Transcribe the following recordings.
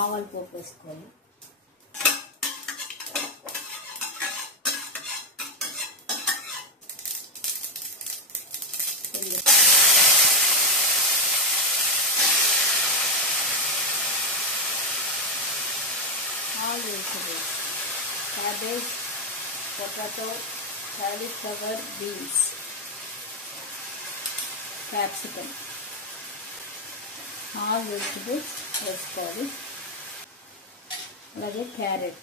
ఆవాల పోపు వేసుకోవాలి. All vegetables, cabbage, potato, cauliflower, beans, capsicum, all vegetables వేసుకోవాలి. అలాగే క్యారెట్,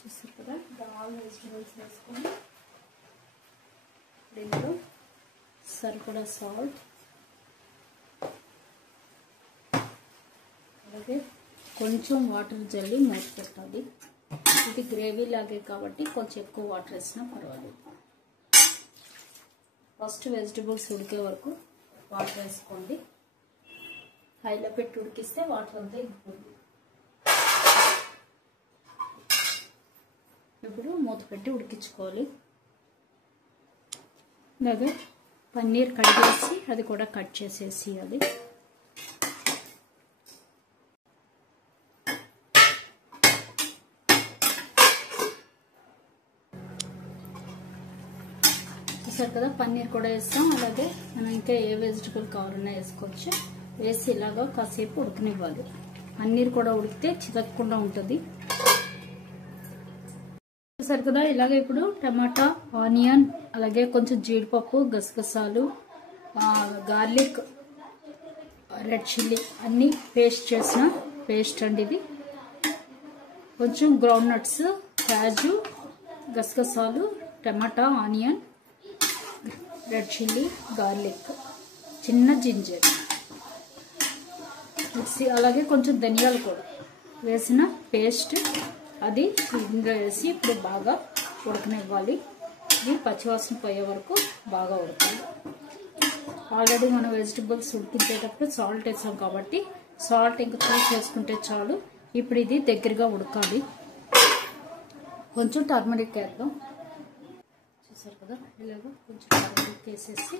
చూసారు కదా. ఆల్ వెజిటబుల్స్ వేసుకొని దీంట్లో సరిపడా సాల్ట్, అలాగే కొంచెం వాటర్ జల్లి మూత పెట్టాలి. ఇది గ్రేవీ లాగే కాబట్టి కొంచెం ఎక్కువ వాటర్ వేసినా పర్వాలేదు. ఫస్ట్ వెజిటబుల్స్ ఉడికే వరకు వాటర్ వేసుకోండి. హైలో పెట్టి ఉడికిస్తే వాటర్ అంతా ఇంకుతుంది. ఇప్పుడు మూత పెట్టి ఉడికించుకోవాలి. అలాగే పన్నీర్ కడిగేసి అది కూడా కట్ చేసేసేయాలి. చూసారు కదా, పన్నీర్ కూడా వేస్తాం. అలాగే మనం ఇంకా ఏ వెజిటబుల్ కావాలన్నా వేసుకోవచ్చు. వేసి ఇలాగా కాసేపు ఉడకనివ్వాలి. పన్నీర్ కూడా ఉడికితే చితకకుండా ఉంటుంది. చూసారు కదా, ఇలాగే ఇప్పుడు టమాటా, ఆనియన్, అలాగే కొంచెం జీడిపప్పు, గసగసాలు, గార్లిక్, రెడ్ చిల్లీ అన్నీ పేస్ట్ చేసిన పేస్ట్ అండి ఇది. కొంచెం గ్రౌండ్ నట్స్, కాజు, గసగసాలు, టమాటా, ఆనియన్, రెడ్ చిల్లీ, గార్లిక్, చిన్న జింజర్ మిక్సీ, అలాగే కొంచెం ధనియాలు కూడా వేసిన పేస్ట్ అది ఇందులో వేసి ఇప్పుడు బాగా ఉడకనివ్వాలి. ఇది పచ్చివాసన పోయే వరకు బాగా ఉడకాలి. ఆల్రెడీ మనం వెజిటబుల్స్ ఉడికించేటప్పుడు సాల్ట్ వేసాం కాబట్టి సాల్ట్ ఇంకా చూసి వేసుకుంటే చాలు. ఇప్పుడు ఇది దగ్గరగా ఉడకాలి. కొంచెం టర్మరిక్ వేద్దాం. చూసారు కదా, ఇలాగ కొంచెం టర్మరిక్ వేసేసి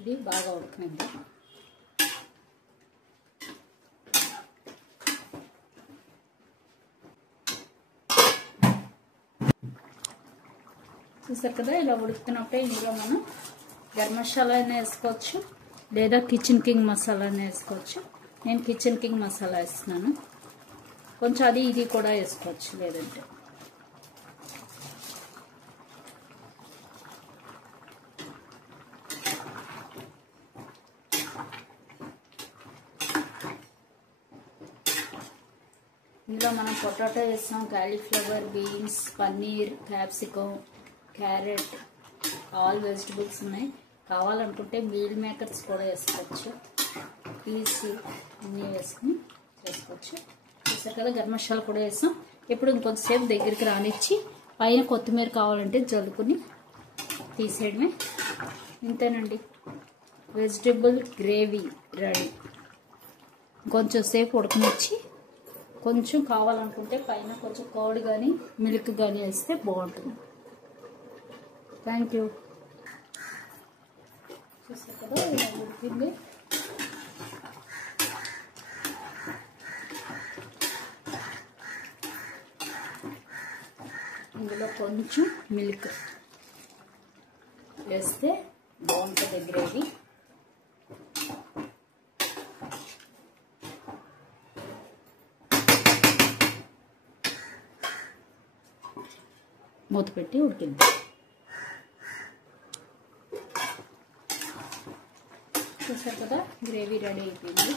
ఇది బాగా ఉడకనిద్దాం. చూసారు కదా, ఇలా ఉడుకుతున్నప్పుడే ఇందులో మనం గరం మసాలా అయినా వేసుకోవచ్చు, లేదా కిచెన్ కింగ్ మసాలా అయినా వేసుకోవచ్చు. నేను కిచెన్ కింగ్ మసాలా వేస్తున్నాను. కొంచెం అది ఇది కూడా వేసుకోవచ్చు లేదంటే. ఇందులో మనం పొటాటో వేస్తాం, cauliflower, beans, paneer, capsicum, carrot, all vegetables ఉన్నాయి. కావాలనుకుంటే మీల్ మేకర్స్ కూడా వేసుకోవచ్చు. పీస్ అన్నీ వేసుకుని చేసుకోవచ్చు. చూసారు కదా, గరం మసాలా కూడా వేసాం. ఇప్పుడు ఇంకొంచెంసేపు దగ్గరికి రానిచ్చి పైన కొత్తిమీర కావాలంటే జల్లుకుని తీసేయడమే. ఇంతేనండి, వెజిటబుల్ గ్రేవీ రెడీ. కొంచెం సేపు ఉడకనిచ్చి కొంచెం కావాలనుకుంటే పైన కొంచెం కర్డ్ కానీ మిల్క్ కానీ వేస్తే బాగుంటుంది. Thank you. చూసారు కదా, ఇలా ఉడికింది. ఇందులో కొంచెం మిల్క్ వేస్తే బాగుంటుంది గ్రేవీ. మూత పెట్టి ఉడికింది. చూసారు కదా, గ్రేవీ రెడీ అయిపోయింది.